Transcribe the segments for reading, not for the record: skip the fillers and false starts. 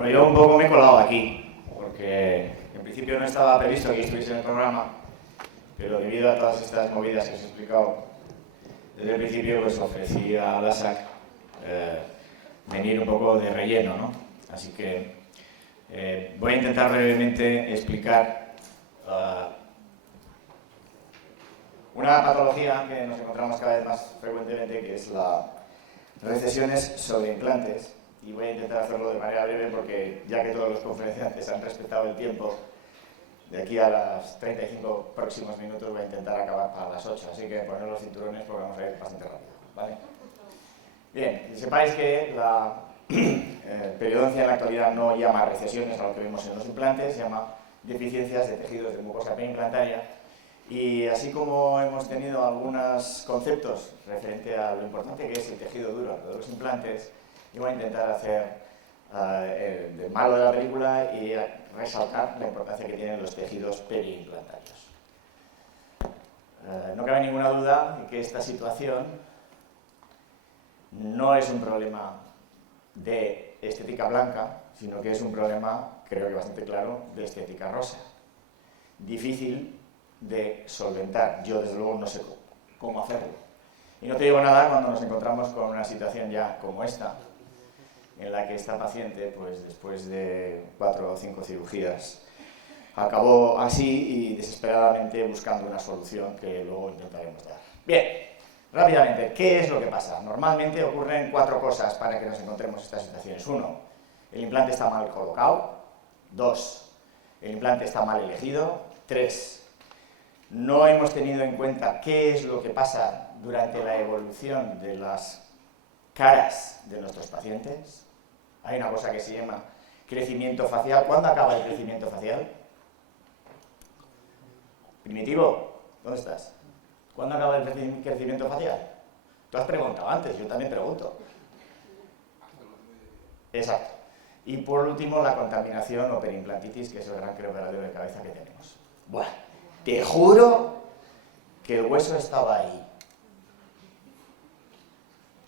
Bueno, yo un poco me he colado aquí, porque en principio no estaba previsto que estuviese en el programa, pero debido a todas estas movidas que os he explicado, desde el principio pues ofrecí a la SAC venir un poco de relleno, ¿no? Así que voy a intentar brevemente explicar una patología que nos encontramos cada vez más frecuentemente, que es las recesiones sobre implantes. Y voy a intentar hacerlo de manera breve porque, ya que todos los conferenciantes han respetado el tiempo, de aquí a los 35 próximos minutos voy a intentar acabar para las 8. Así que poner los cinturones porque vamos a ir bastante rápido, ¿vale? Bien, que sepáis que la periodoncia en la actualidad no llama recesiones a lo que vemos en los implantes, llama deficiencias de tejidos de mucosa periimplantaria. Y así como hemos tenido algunos conceptos referente a lo importante que es el tejido duro de los implantes, yo voy a intentar hacer del malo de la película y resaltar la importancia que tienen los tejidos periimplantarios. No cabe ninguna duda de que esta situación no es un problema de estética blanca, sino que es un problema, creo que bastante claro, de estética rosa. Difícil de solventar. Yo, desde luego, no sé cómo hacerlo. Y no te digo nada cuando nos encontramos con una situación ya como esta, en la que esta paciente, pues después de 4 o 5 cirugías, acabó así y desesperadamente buscando una solución que luego intentaremos dar. Bien, rápidamente, ¿qué es lo que pasa? Normalmente ocurren 4 cosas para que nos encontremos estas situaciones. 1, el implante está mal colocado. 2, el implante está mal elegido. 3, no hemos tenido en cuenta qué es lo que pasa durante la evolución de las caras de nuestros pacientes. Hay una cosa que se llama crecimiento facial. ¿Cuándo acaba el crecimiento facial? Primitivo, ¿dónde estás? ¿Cuándo acaba el crecimiento facial? Tú has preguntado antes, yo también pregunto. Exacto. Y por último, la contaminación o periimplantitis, que es el gran quebradero de cabeza que tenemos. Bueno, te juro que el hueso estaba ahí.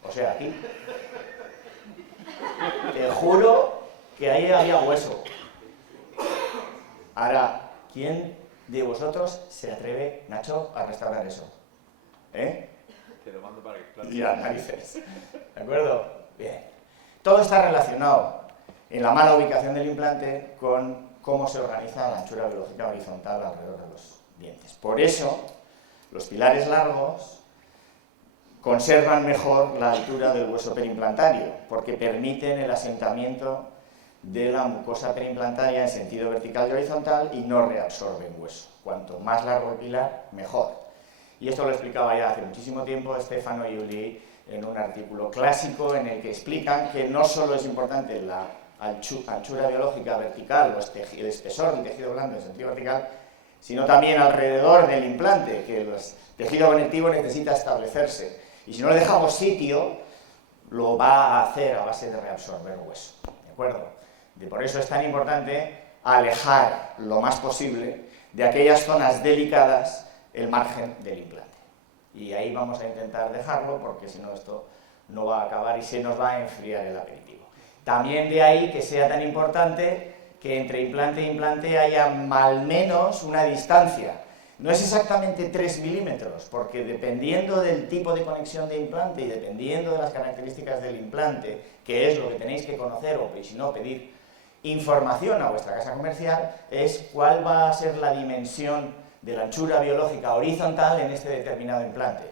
O sea, aquí. Te juro que ahí había hueso. Ahora, ¿quién de vosotros se atreve, Nacho, a restaurar eso? ¿Eh? Te lo mando para que explante. Y a narices. ¿De acuerdo? Bien. Todo está relacionado en la mala ubicación del implante con cómo se organiza la anchura biológica horizontal alrededor de los dientes. Por eso, los pilares largos conservan mejor la altura del hueso periimplantario, porque permiten el asentamiento de la mucosa periimplantaria en sentido vertical y horizontal y no reabsorben hueso. Cuanto más largo el pilar, mejor. Y esto lo explicaba ya hace muchísimo tiempo Stefano y Uli en un artículo clásico en el que explican que no solo es importante la anchura biológica vertical o el espesor del tejido blando en sentido vertical, sino también alrededor del implante, que el tejido conectivo necesita establecerse. Y si no le dejamos sitio, lo va a hacer a base de reabsorber hueso. ¿De acuerdo? Por eso es tan importante alejar lo más posible de aquellas zonas delicadas el margen del implante. Y ahí vamos a intentar dejarlo, porque si no esto no va a acabar y se nos va a enfriar el aperitivo. También de ahí que sea tan importante que entre implante e implante haya al menos una distancia. No es exactamente 3 milímetros, porque dependiendo del tipo de conexión de implante y dependiendo de las características del implante, que es lo que tenéis que conocer, o si no, pedir información a vuestra casa comercial, es cuál va a ser la dimensión de la anchura biológica horizontal en este determinado implante.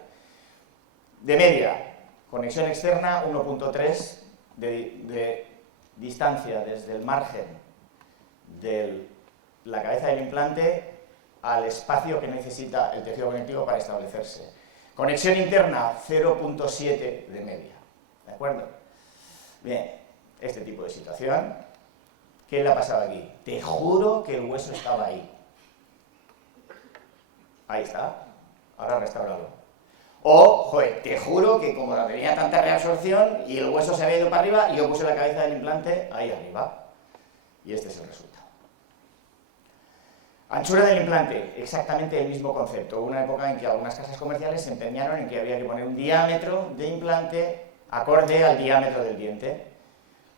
De media, conexión externa 1.3 de distancia desde el margen de la cabeza del implante al espacio que necesita el tejido conectivo para establecerse. Conexión interna 0.7 de media. ¿De acuerdo? Bien, este tipo de situación. ¿Qué le ha pasado aquí? Te juro que el hueso estaba ahí. Ahí está. Ahora restáuralo. O, joder, te juro que como tenía tanta reabsorción y el hueso se había ido para arriba, yo puse la cabeza del implante ahí arriba. Y este es el resultado. Anchura del implante, exactamente el mismo concepto. Hubo una época en que algunas casas comerciales se empeñaron en que había que poner un diámetro de implante acorde al diámetro del diente.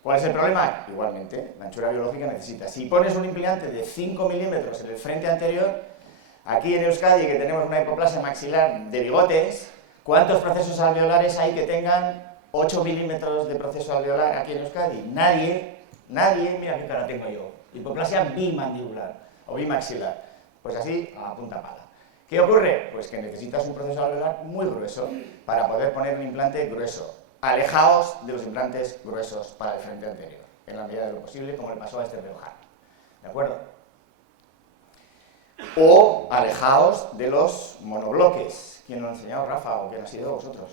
¿Cuál es el problema? Igualmente, la anchura biológica necesita. Si pones un implante de 5 milímetros en el frente anterior, aquí en Euskadi, que tenemos una hipoplasia maxilar de bigotes, ¿cuántos procesos alveolares hay que tengan 8 milímetros de proceso alveolar aquí en Euskadi? Nadie, mira qué cara tengo yo, hipoplasia bimandibular o bimaxilar, pues así a punta pala. ¿Qué ocurre? Pues que necesitas un proceso alveolar muy grueso para poder poner un implante grueso. Alejaos de los implantes gruesos para el frente anterior, en la medida de lo posible, como le pasó a este riojano. ¿De acuerdo? O alejaos de los monobloques. ¿Quién lo ha enseñado, Rafa, o quién ha sido vosotros?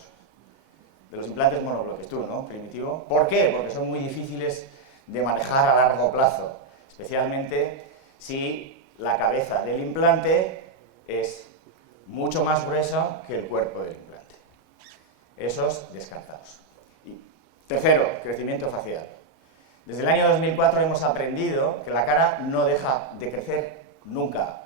De los implantes monobloques, tú, ¿no? Primitivo. ¿Por qué? Porque son muy difíciles de manejar a largo plazo, especialmente si la cabeza del implante es mucho más gruesa que el cuerpo del implante. Esos descartados. Y tercero, crecimiento facial. Desde el año 2004 hemos aprendido que la cara no deja de crecer nunca,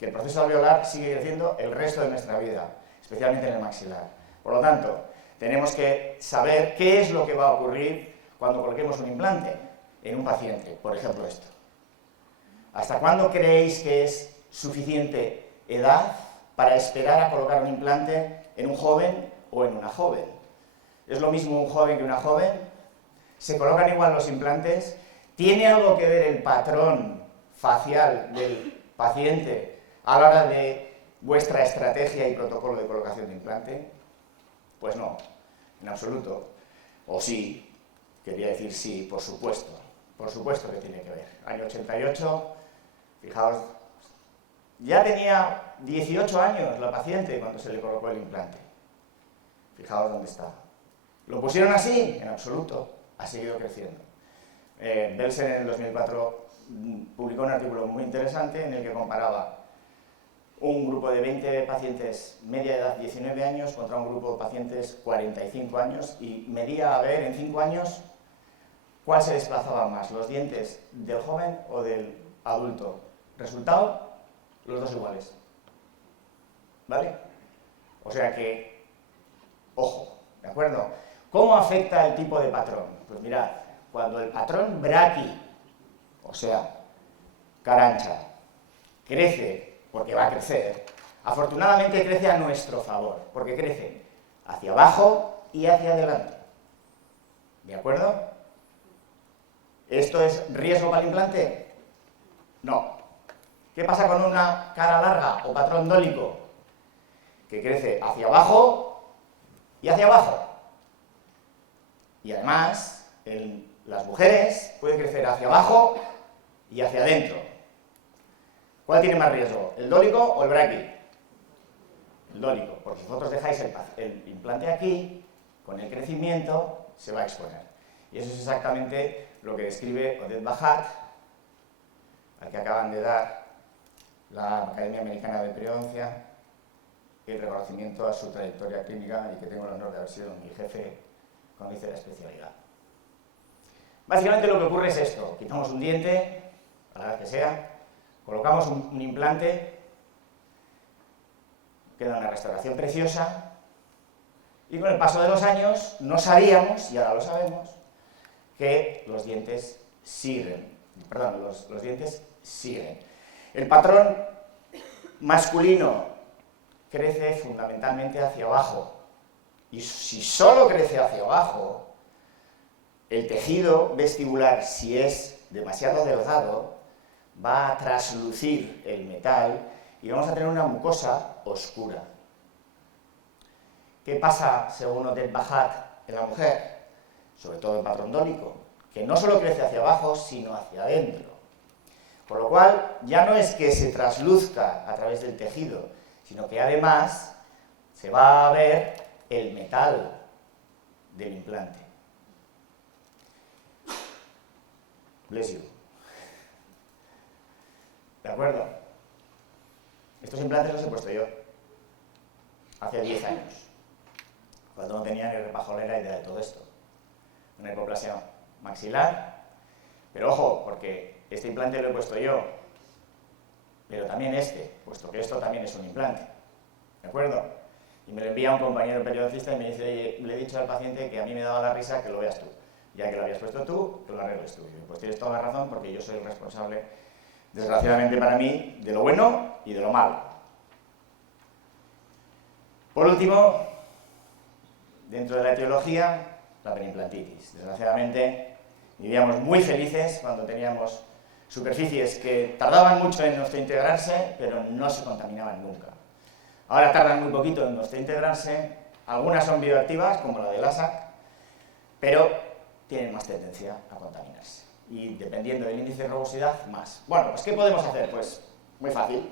que el proceso alveolar sigue creciendo el resto de nuestra vida, especialmente en el maxilar. Por lo tanto, tenemos que saber qué es lo que va a ocurrir cuando coloquemos un implante en un paciente, por ejemplo esto. ¿Hasta cuándo creéis que es suficiente edad para esperar a colocar un implante en un joven o en una joven? ¿Es lo mismo un joven que una joven? ¿Se colocan igual los implantes? ¿Tiene algo que ver el patrón facial del paciente a la hora de vuestra estrategia y protocolo de colocación de implante? Pues no, en absoluto. O sí, quería decir sí, por supuesto que tiene que ver. Año 88, fijaos, ya tenía 18 años la paciente cuando se le colocó el implante. Fijaos dónde está. ¿Lo pusieron así? En absoluto, ha seguido creciendo. Belsen en el 2004 publicó un artículo muy interesante en el que comparaba un grupo de 20 pacientes media edad 19 años contra un grupo de pacientes 45 años y medía a ver en 5 años cuál se desplazaba más, los dientes del joven o del adulto. Resultado, los dos iguales. ¿Vale? O sea que, ojo, ¿de acuerdo? ¿Cómo afecta el tipo de patrón? Pues mirad, cuando el patrón braqui, o sea, cara ancha, crece, porque va a crecer, afortunadamente crece a nuestro favor, porque crece hacia abajo y hacia adelante. ¿De acuerdo? ¿Esto es riesgo para el implante? No. ¿Qué pasa con una cara larga o patrón dólico? Que crece hacia abajo y hacia abajo. Y además, en las mujeres puede crecer hacia abajo y hacia adentro. ¿Cuál tiene más riesgo, el dólico o el braqui? El dólico, porque si vosotros dejáis el implante aquí, con el crecimiento se va a exponer. Y eso es exactamente lo que describe Odette Bajat, al que acaban de dar la Academia Americana de Periodoncia, el reconocimiento a su trayectoria clínica y que tengo el honor de haber sido mi jefe cuando hice la especialidad. Básicamente lo que ocurre es esto: quitamos un diente, a la edad que sea, colocamos un implante, queda una restauración preciosa, y con el paso de los años no sabíamos, y ahora lo sabemos, que los dientes siguen. Los dientes siguen. El patrón masculino crece fundamentalmente hacia abajo, y si solo crece hacia abajo, el tejido vestibular, si es demasiado delgado, va a traslucir el metal y vamos a tener una mucosa oscura. ¿Qué pasa, según Odette Bajat, en la mujer? Sobre todo en patrón dólico, que no solo crece hacia abajo, sino hacia adentro. Por lo cual, ya no es que se trasluzca a través del tejido, sino que además se va a ver el metal del implante. Bless you. ¿De acuerdo? Estos implantes los he puesto yo hace 10 años, cuando no tenía ni repajolera idea de todo esto. Una hipoplasia maxilar, pero ojo, porque este implante lo he puesto yo, pero también este, puesto que esto también es un implante. ¿De acuerdo? Y me lo envía un compañero periodoncista y me dice: oye, le he dicho al paciente que a mí me daba la risa que lo veas tú. ya que lo habías puesto tú, pues lo arregles tú. Pues tienes toda la razón, porque yo soy el responsable, desgraciadamente para mí, de lo bueno y de lo malo. Por último, dentro de la etiología, la perimplantitis. Desgraciadamente, vivíamos muy felices cuando teníamos superficies que tardaban mucho en osteointegrarse, pero no se contaminaban nunca. Ahora tardan muy poquito en osteointegrarse, algunas son bioactivas, como la del ASAC, pero tienen más tendencia a contaminarse. Y dependiendo del índice de rugosidad, más. Bueno, pues ¿qué podemos hacer? Pues muy fácil.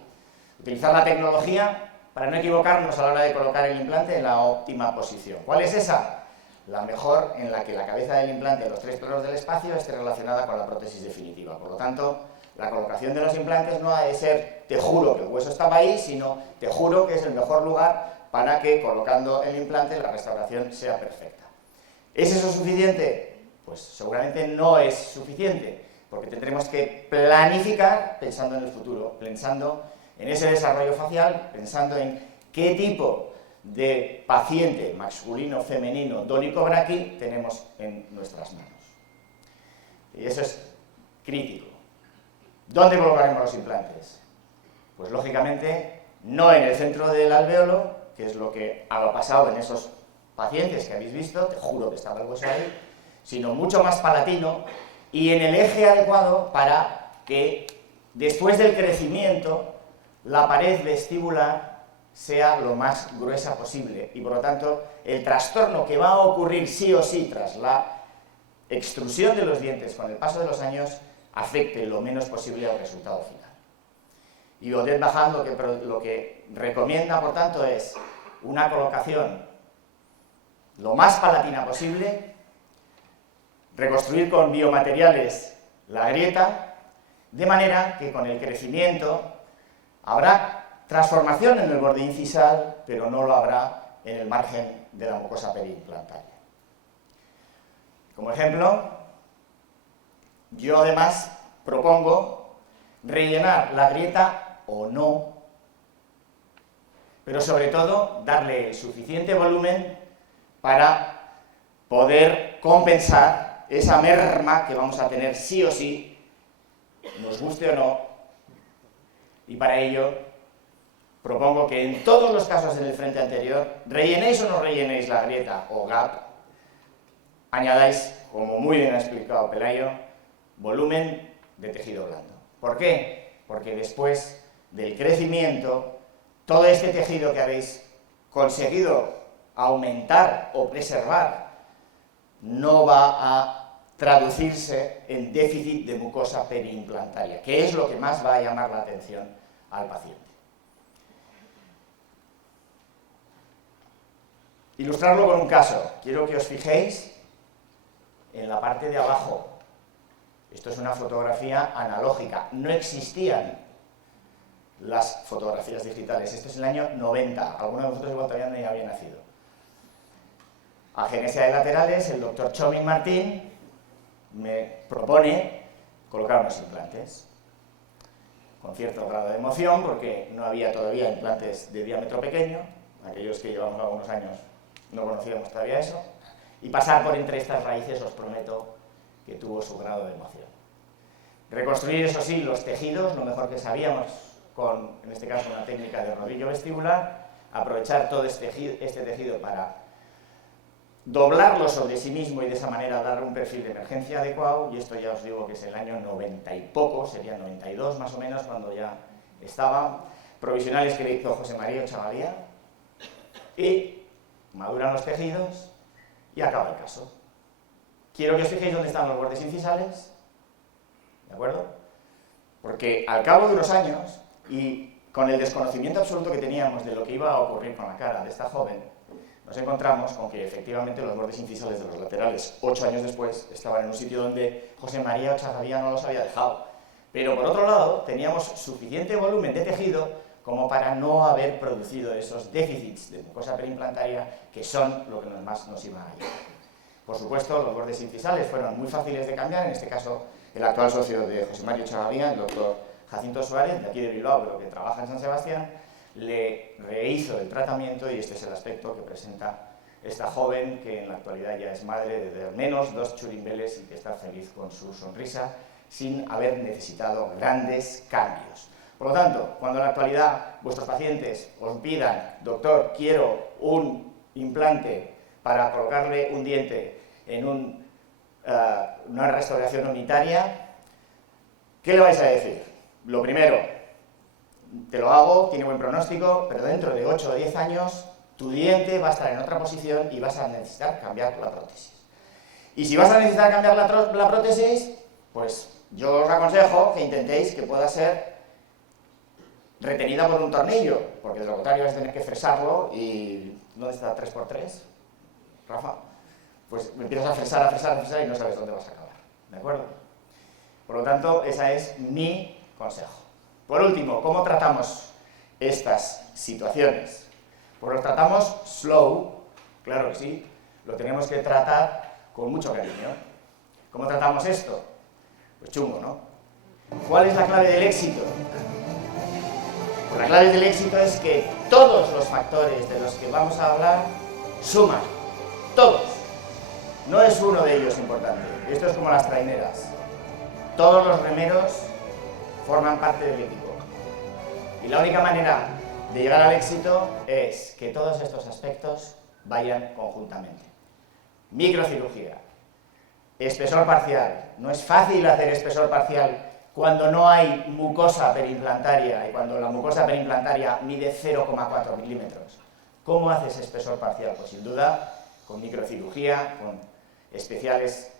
Utilizar la tecnología para no equivocarnos a la hora de colocar el implante en la óptima posición. ¿Cuál es esa? La mejor, en la que la cabeza del implante, los 3 planos del espacio, esté relacionada con la prótesis definitiva. Por lo tanto, la colocación de los implantes no ha de ser te juro que el hueso estaba ahí, sino te juro que es el mejor lugar para que colocando el implante la restauración sea perfecta. ¿Es eso suficiente? Pues seguramente no es suficiente, porque tendremos que planificar pensando en el futuro, pensando en ese desarrollo facial, pensando en qué tipo de paciente masculino, femenino, dólico-braqui tenemos en nuestras manos. Y eso es crítico. ¿Dónde colocaremos los implantes? Pues lógicamente no en el centro del alvéolo, que es lo que ha pasado en esos pacientes que habéis visto, te juro que estaba el hueso ahí, sino mucho más palatino y en el eje adecuado para que después del crecimiento la pared vestibular sea lo más gruesa posible y por lo tanto el trastorno que va a ocurrir sí o sí tras la extrusión de los dientes con el paso de los años afecte lo menos posible al resultado final. Y Odette Bajan lo que recomienda, por tanto, es una colocación lo más palatina posible, reconstruir con biomateriales la grieta, de manera que con el crecimiento habrá transformación en el borde incisal, pero no lo habrá en el margen de la mucosa periimplantaria. Como ejemplo, yo además propongo rellenar la grieta o no, pero sobre todo darle el suficiente volumen para poder compensar esa merma que vamos a tener sí o sí, nos guste o no, y para ello propongo que en todos los casos del frente anterior, rellenéis o no rellenéis la grieta o gap, añadáis, como muy bien ha explicado Pelayo, volumen de tejido blando. ¿Por qué? Porque después del crecimiento, todo este tejido que habéis conseguido aumentar o preservar no va a traducirse en déficit de mucosa periimplantaria, que es lo que más va a llamar la atención al paciente. Ilustrarlo con un caso. Quiero que os fijéis en la parte de abajo. Esto es una fotografía analógica. No existían las fotografías digitales. Esto es el año 90. Algunos de vosotros igual todavía no había nacido. Agenesia de laterales, el doctor Chomin Martín me propone colocar unos implantes con cierto grado de emoción, porque no había todavía implantes de diámetro pequeño. Aquellos que llevamos algunos años no conocíamos todavía eso, y pasar por entre estas raíces os prometo que tuvo su grado de emoción. Reconstruir, eso sí, los tejidos, lo mejor que sabíamos, con, en este caso, una técnica de rodillo vestibular, aprovechar todo este tejido para doblarlo sobre sí mismo y de esa manera dar un perfil de emergencia adecuado, y esto ya os digo que es el año 90 y poco, sería 92 más o menos, cuando ya estaba, provisionales que le hizo José María Echavarría, y maduran los tejidos y acaba el caso. Quiero que os fijéis dónde están los bordes incisales, ¿de acuerdo? Porque al cabo de unos años, y con el desconocimiento absoluto que teníamos de lo que iba a ocurrir con la cara de esta joven, nos encontramos con que efectivamente los bordes incisales de los laterales, 8 años después, estaban en un sitio donde José María Echavarría no los había dejado. Pero por otro lado, teníamos suficiente volumen de tejido como para no haber producido esos déficits de mucosa periimplantaria que son lo que más nos iba a ayudar. Por supuesto, los bordes incisales fueron muy fáciles de cambiar, en este caso el actual socio de José María Echavarría, el doctor Jacinto Suárez, de aquí de Bilbao, pero que trabaja en San Sebastián, le rehizo el tratamiento y este es el aspecto que presenta esta joven que en la actualidad ya es madre de al menos 2 churimbeles y que está feliz con su sonrisa sin haber necesitado grandes cambios. Por lo tanto, cuando en la actualidad vuestros pacientes os pidan, doctor, quiero un implante para colocarle un diente en una restauración unitaria, ¿qué le vais a decir? Lo primero, te lo hago, tiene buen pronóstico, pero dentro de 8 o 10 años tu diente va a estar en otra posición y vas a necesitar cambiar la prótesis. Y si vas a necesitar cambiar la prótesis, pues yo os aconsejo que intentéis que pueda ser retenida por un tornillo, porque de lo contrario vais a tener que fresarlo y... ¿Dónde está 3×3? Rafa, pues empiezas a fresar y no sabes dónde vas a acabar, ¿de acuerdo? Por lo tanto, ese es mi consejo. Por último, ¿cómo tratamos estas situaciones? Pues lo tratamos slow, claro que sí, lo tenemos que tratar con mucho cariño. ¿Cómo tratamos esto? Pues chungo, ¿no? ¿Cuál es la clave del éxito? Pues la clave del éxito es que todos los factores de los que vamos a hablar suman, todos. No es uno de ellos importante, esto es como las traineras. Todos los remeros forman parte del equipo. Y la única manera de llegar al éxito es que todos estos aspectos vayan conjuntamente. Microcirugía, espesor parcial. No es fácil hacer espesor parcial cuando no hay mucosa perimplantaria y cuando la mucosa perimplantaria mide 0,4 milímetros. ¿Cómo haces espesor parcial? Pues sin duda con microcirugía, con especiales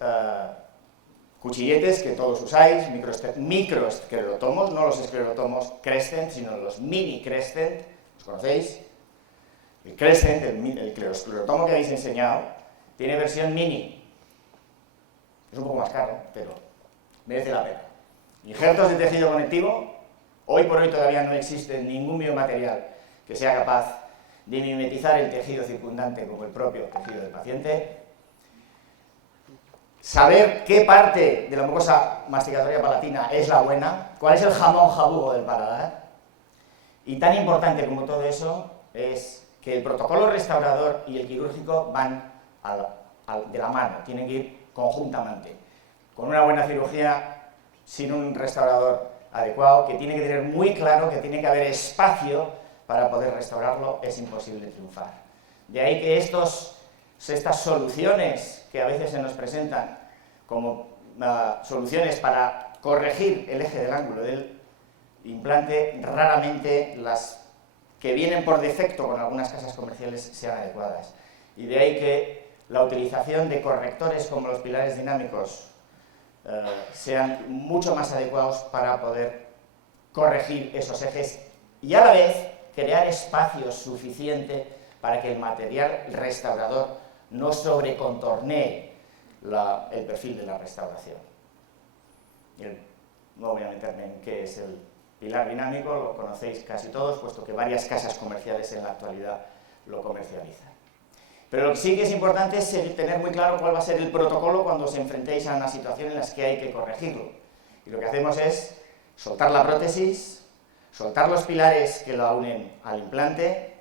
cuchilletes que todos usáis, microesclerotomos, no los esclerotomos Crescent, sino los mini Crescent, ¿los conocéis? El Crescent, el esclerotomo que habéis enseñado, tiene versión mini. Es un poco más caro, pero merece la pena. Injertos de tejido conectivo, hoy por hoy todavía no existe ningún biomaterial que sea capaz de mimetizar el tejido circundante como el propio tejido del paciente. Saber qué parte de la mucosa masticatoria palatina es la buena, cuál es el jamón jabugo del paladar. Y tan importante como todo eso es que el protocolo restaurador y el quirúrgico van de la mano, tienen que ir conjuntamente. Con una buena cirugía, sin un restaurador adecuado, que tiene que tener muy claro que tiene que haber espacio para poder restaurarlo, es imposible triunfar. De ahí que estas soluciones que a veces se nos presentan como soluciones para corregir el eje del ángulo del implante, raramente las que vienen por defecto con algunas casas comerciales sean adecuadas. Y de ahí que la utilización de correctores como los pilares dinámicos sean mucho más adecuados para poder corregir esos ejes y a la vez crear espacio suficiente para que el material restaurador no sobrecontornee el perfil de la restauración. No voy a meterme en qué es el pilar dinámico, lo conocéis casi todos, puesto que varias casas comerciales en la actualidad lo comercializan. Pero lo que sí que es importante es tener muy claro cuál va a ser el protocolo cuando os enfrentéis a una situación en la que hay que corregirlo. Y lo que hacemos es soltar la prótesis, soltar los pilares que la unen al implante,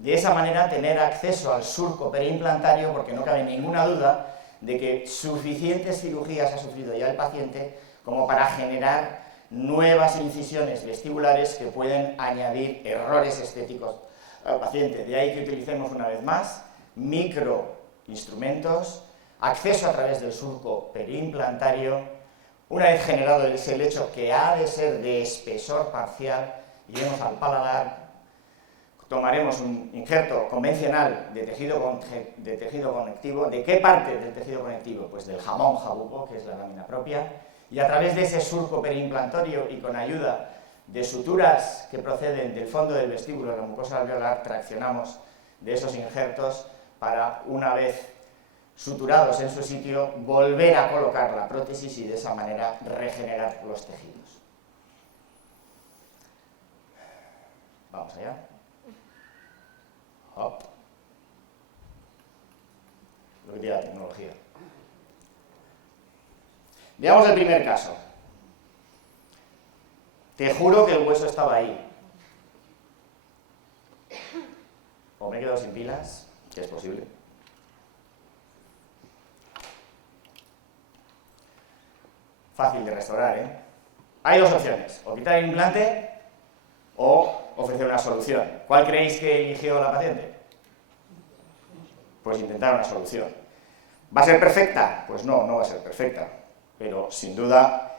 de esa manera tener acceso al surco periimplantario, porque no cabe ninguna duda de que suficientes cirugías ha sufrido ya el paciente como para generar nuevas incisiones vestibulares que pueden añadir errores estéticos al paciente. De ahí que utilicemos una vez más microinstrumentos, acceso a través del surco periimplantario. Una vez generado ese lecho que ha de ser de espesor parcial, iremos al paladar, tomaremos un injerto convencional de tejido conectivo. ¿De qué parte del tejido conectivo? Pues del jamón jabugo, que es la lámina propia, y a través de ese surco periimplantario y con ayuda de suturas que proceden del fondo del vestíbulo de la mucosa alveolar, traccionamos de esos injertos para, una vez suturados en su sitio, volver a colocar la prótesis y de esa manera regenerar los tejidos. Vamos allá. Hop. Lo que tiene la tecnología. Veamos el primer caso. Te juro que el hueso estaba ahí. O me he quedado sin pilas, que es posible. fácil de restaurar, ¿eh? Hay dos opciones, o quitar el implante o ofrecer una solución. ¿Cuál creéis que eligió la paciente? Pues intentar una solución. ¿Va a ser perfecta? Pues no, no va a ser perfecta, pero sin duda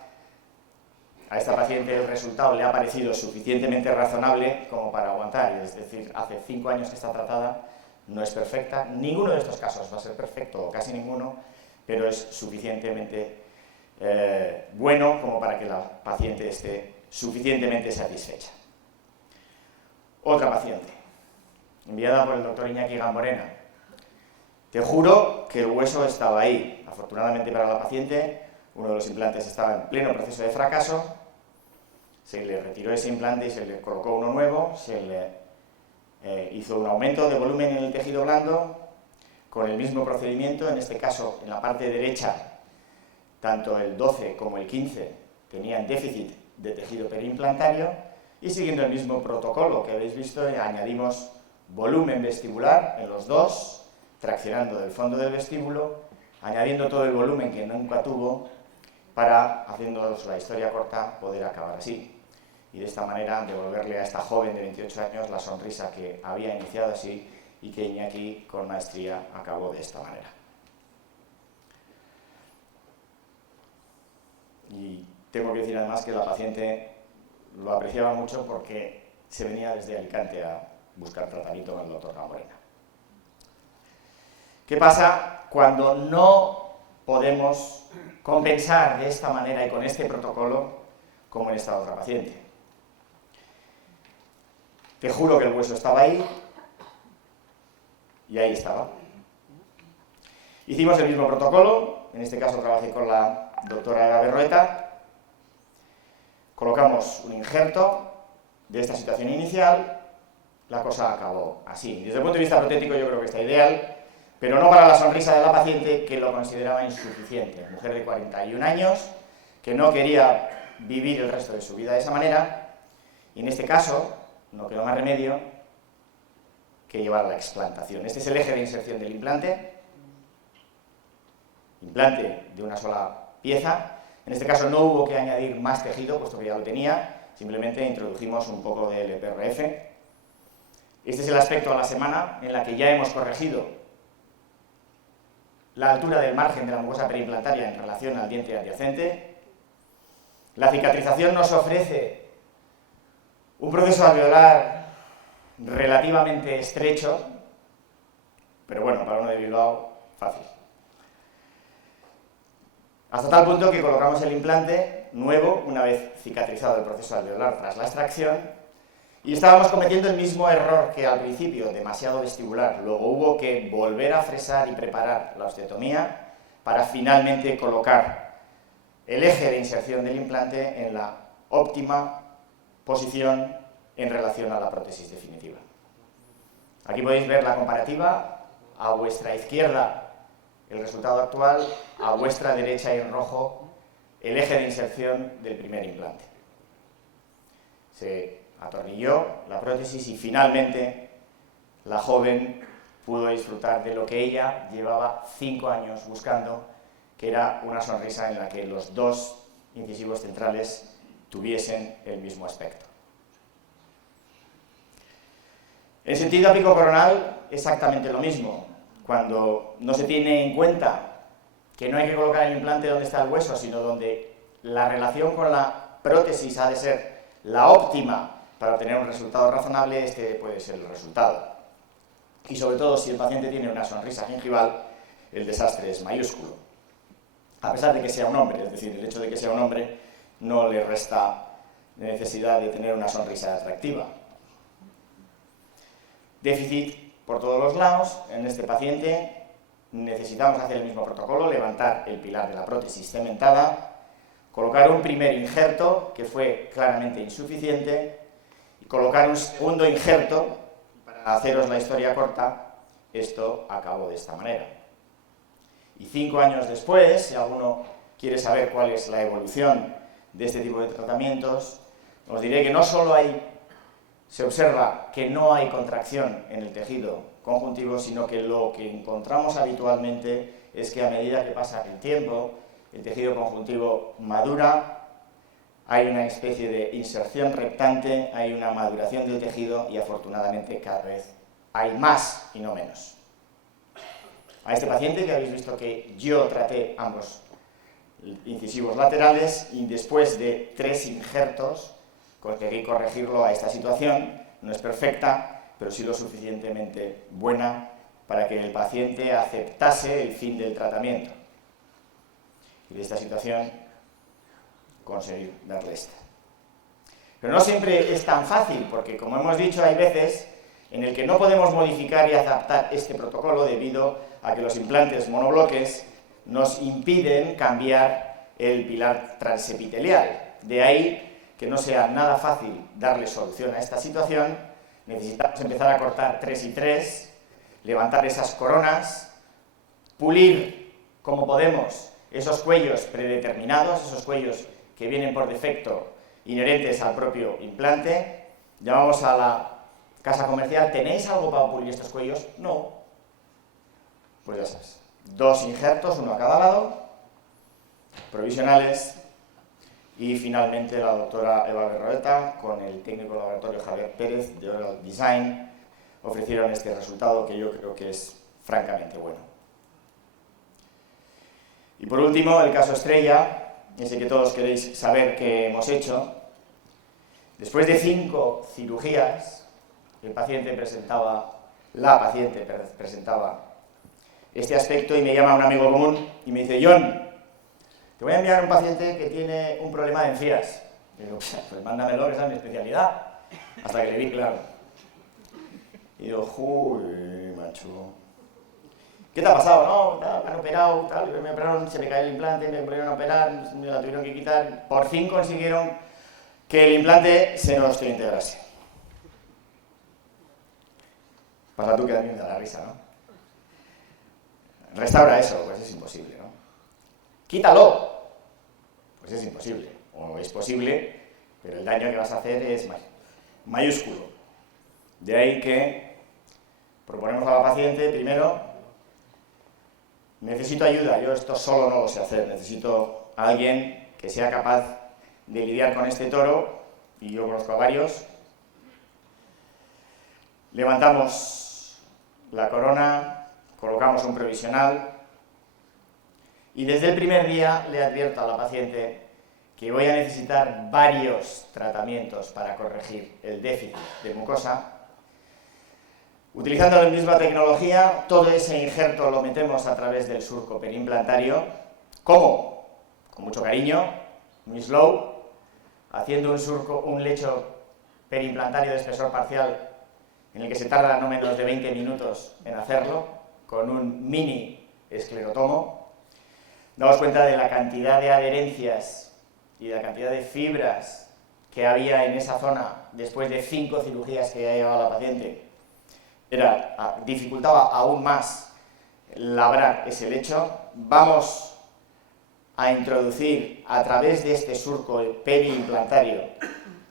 a esta paciente el resultado le ha parecido suficientemente razonable como para aguantar, es decir, hace 5 años que está tratada, no es perfecta, ninguno de estos casos va a ser perfecto, o casi ninguno, pero es suficientemente bueno como para que la paciente esté suficientemente satisfecha. Otra paciente, enviada por el doctor Iñaki Gamborena. Te juro que el hueso estaba ahí. Afortunadamente para la paciente, uno de los implantes estaba en pleno proceso de fracaso, se le retiró ese implante y se le colocó uno nuevo, se le hizo un aumento de volumen en el tejido blando, con el mismo procedimiento, en este caso en la parte derecha, tanto el 12 como el 15 tenían déficit de tejido periimplantario, y siguiendo el mismo protocolo que habéis visto, añadimos volumen vestibular en los dos, traccionando del fondo del vestíbulo, añadiendo todo el volumen que nunca tuvo, para, haciéndonos la historia corta, poder acabar así. Y de esta manera devolverle a esta joven de 28 años la sonrisa que había iniciado así y que Iñaki con maestría acabó de esta manera. Y tengo que decir además que la paciente lo apreciaba mucho porque se venía desde Alicante a buscar tratamiento con el doctor Gamborena. ¿Qué pasa cuando no podemos compensar de esta manera y con este protocolo como en esta otra paciente? Te juro que el hueso estaba ahí y ahí estaba. Hicimos el mismo protocolo, en este caso trabajé con la doctora Eva Berrueta, colocamos un injerto de esta situación inicial, la cosa acabó así. Desde el punto de vista protético yo creo que está ideal, pero no para la sonrisa de la paciente, que lo consideraba insuficiente. Mujer de 41 años, que no quería vivir el resto de su vida de esa manera, y en este caso no quedó más remedio que llevar a la explantación. Este es el eje de inserción del implante de una sola pieza. En este caso no hubo que añadir más tejido, puesto que ya lo tenía, simplemente introdujimos un poco de LPRF. Este es el aspecto a la semana en la que ya hemos corregido la altura del margen de la mucosa periimplantaria en relación al diente adyacente. La cicatrización nos ofrece un proceso alveolar relativamente estrecho, pero bueno, para uno de Bilbao, fácil. Hasta tal punto que colocamos el implante nuevo, una vez cicatrizado el proceso alveolar tras la extracción, y estábamos cometiendo el mismo error que al principio, demasiado vestibular. Luego hubo que volver a fresar y preparar la osteotomía para finalmente colocar el eje de inserción del implante en la óptima posición en relación a la prótesis definitiva. Aquí podéis ver la comparativa, a vuestra izquierda el resultado actual, a vuestra derecha y en rojo el eje de inserción del primer implante. Se atornilló la prótesis y finalmente la joven pudo disfrutar de lo que ella llevaba 5 años buscando, que era una sonrisa en la que los dos incisivos centrales tuviesen el mismo aspecto. En sentido apicocoronal, exactamente lo mismo. Cuando no se tiene en cuenta que no hay que colocar el implante donde está el hueso, sino donde la relación con la prótesis ha de ser la óptima para obtener un resultado razonable, este puede ser el resultado. Y sobre todo, si el paciente tiene una sonrisa gingival, el desastre es mayúsculo. A pesar de que sea un hombre, es decir, el hecho de que sea un hombre no le resta necesidad de tener una sonrisa atractiva. Déficit por todos los lados. En este paciente necesitamos hacer el mismo protocolo, levantar el pilar de la prótesis cementada, colocar un primer injerto que fue claramente insuficiente y colocar un segundo injerto. Para haceros la historia corta, esto acabó de esta manera. Y 5 años después, si alguno quiere saber cuál es la evolución de este tipo de tratamientos, os diré que no solo se observa que no hay contracción en el tejido conjuntivo, sino que lo que encontramos habitualmente es que a medida que pasa el tiempo el tejido conjuntivo madura, hay una especie de inserción reptante, hay una maduración del tejido y afortunadamente cada vez hay más y no menos. A este paciente, que habéis visto que yo traté ambos incisivos laterales y después de 3 injertos conseguí corregirlo a esta situación. No es perfecta, pero sí lo suficientemente buena para que el paciente aceptase el fin del tratamiento. Y de esta situación conseguir darle esta. Pero no siempre es tan fácil, porque como hemos dicho, hay veces en el que no podemos modificar y adaptar este protocolo debido a que los implantes monobloques nos impiden cambiar el pilar transepitelial. De ahí que no sea nada fácil darle solución a esta situación. Necesitamos empezar a cortar 3 y 3, levantar esas coronas, pulir como podemos esos cuellos predeterminados, esos cuellos que vienen por defecto inherentes al propio implante. Llamamos a la casa comercial: ¿tenéis algo para pulir estos cuellos? No. Pues ya sabes, 2 injertos, uno a cada lado, provisionales, y finalmente la doctora Eva Berroeta con el técnico de laboratorio Javier Pérez de Oral Design ofrecieron este resultado que yo creo que es francamente bueno. Y por último, el caso estrella, ese que todos queréis saber que hemos hecho. Después de 5 cirugías, la paciente presentaba este aspecto y me llama un amigo común y me dice: John, te voy a enviar un paciente que tiene un problema de encías. Y digo, pues mándamelo, que esa es mi especialidad. Hasta que le vi claro. Y digo, uy, macho. ¿Qué te ha pasado? No, tal, me han operado, tal, me operaron, se me cayó el implante, me volvieron a operar, me la tuvieron que quitar. Por fin consiguieron que el implante se nos integrase. Pasa tú que también me da la risa, ¿no? Restaura eso, pues es imposible, ¿no? Quítalo, pues es imposible. O es posible, pero el daño que vas a hacer es mayúsculo. De ahí que proponemos a la paciente, primero, necesito ayuda, yo esto solo no lo sé hacer, necesito a alguien que sea capaz de lidiar con este toro, y yo conozco a varios. Levantamos la corona, colocamos un provisional, y desde el primer día le advierto a la paciente que voy a necesitar varios tratamientos para corregir el déficit de mucosa. Utilizando la misma tecnología, todo ese injerto lo metemos a través del surco periimplantario. ¿Cómo? Con mucho cariño, muy slow, haciendo un lecho periimplantario de espesor parcial en el que se tarda no menos de 20 minutos en hacerlo, con un mini esclerotomo. Damos cuenta de la cantidad de adherencias y de la cantidad de fibras que había en esa zona después de 5 cirugías que ya llevaba la paciente. Dificultaba aún más labrar ese lecho. Vamos a introducir a través de este surco periimplantario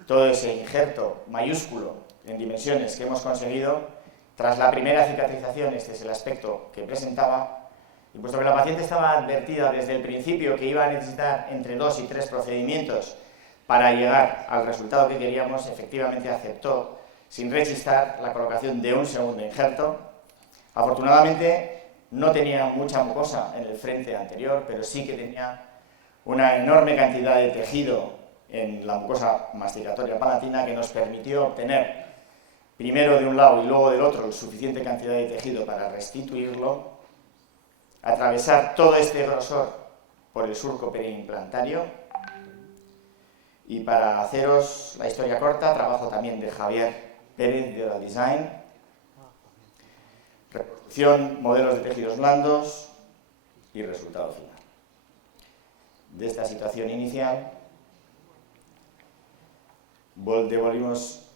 todo ese injerto mayúsculo en dimensiones que hemos conseguido. Tras la primera cicatrización, este es el aspecto que presentaba, y puesto que la paciente estaba advertida desde el principio que iba a necesitar entre 2 y 3 procedimientos para llegar al resultado que queríamos, efectivamente aceptó sin rechistar la colocación de un segundo injerto. Afortunadamente no tenía mucha mucosa en el frente anterior, pero sí que tenía una enorme cantidad de tejido en la mucosa masticatoria palatina que nos permitió obtener, primero de un lado y luego del otro, suficiente cantidad de tejido para restituirlo, atravesar todo este grosor por el surco periimplantario. Y para haceros la historia corta, trabajo también de Javier Pérez de Oral Design, reconstrucción, modelos de tejidos blandos y resultado final. De esta situación inicial, devolvimos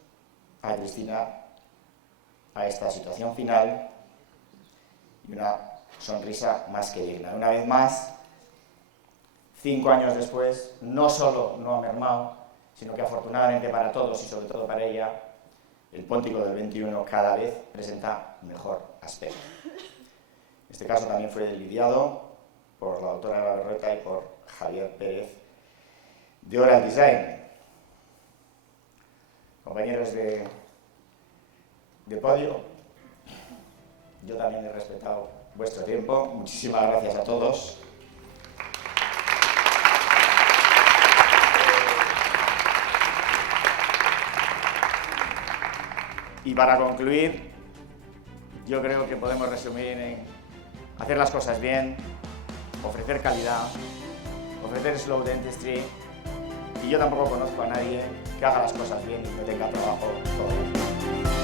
a Cristina a esta situación final y una sonrisa más que digna. Una vez más, 5 años después, no solo no ha mermado, sino que afortunadamente para todos y sobre todo para ella, el póntico del 21 cada vez presenta mejor aspecto. Este caso también fue lidiado por la doctora Berroeta y por Javier Pérez, de Oral Design. Compañeros de podio, yo también he respetado vuestro tiempo. Muchísimas gracias a todos. Y para concluir, yo creo que podemos resumir en hacer las cosas bien, ofrecer calidad, ofrecer slow dentistry, y yo tampoco conozco a nadie que haga las cosas bien y no tenga trabajo todo el día.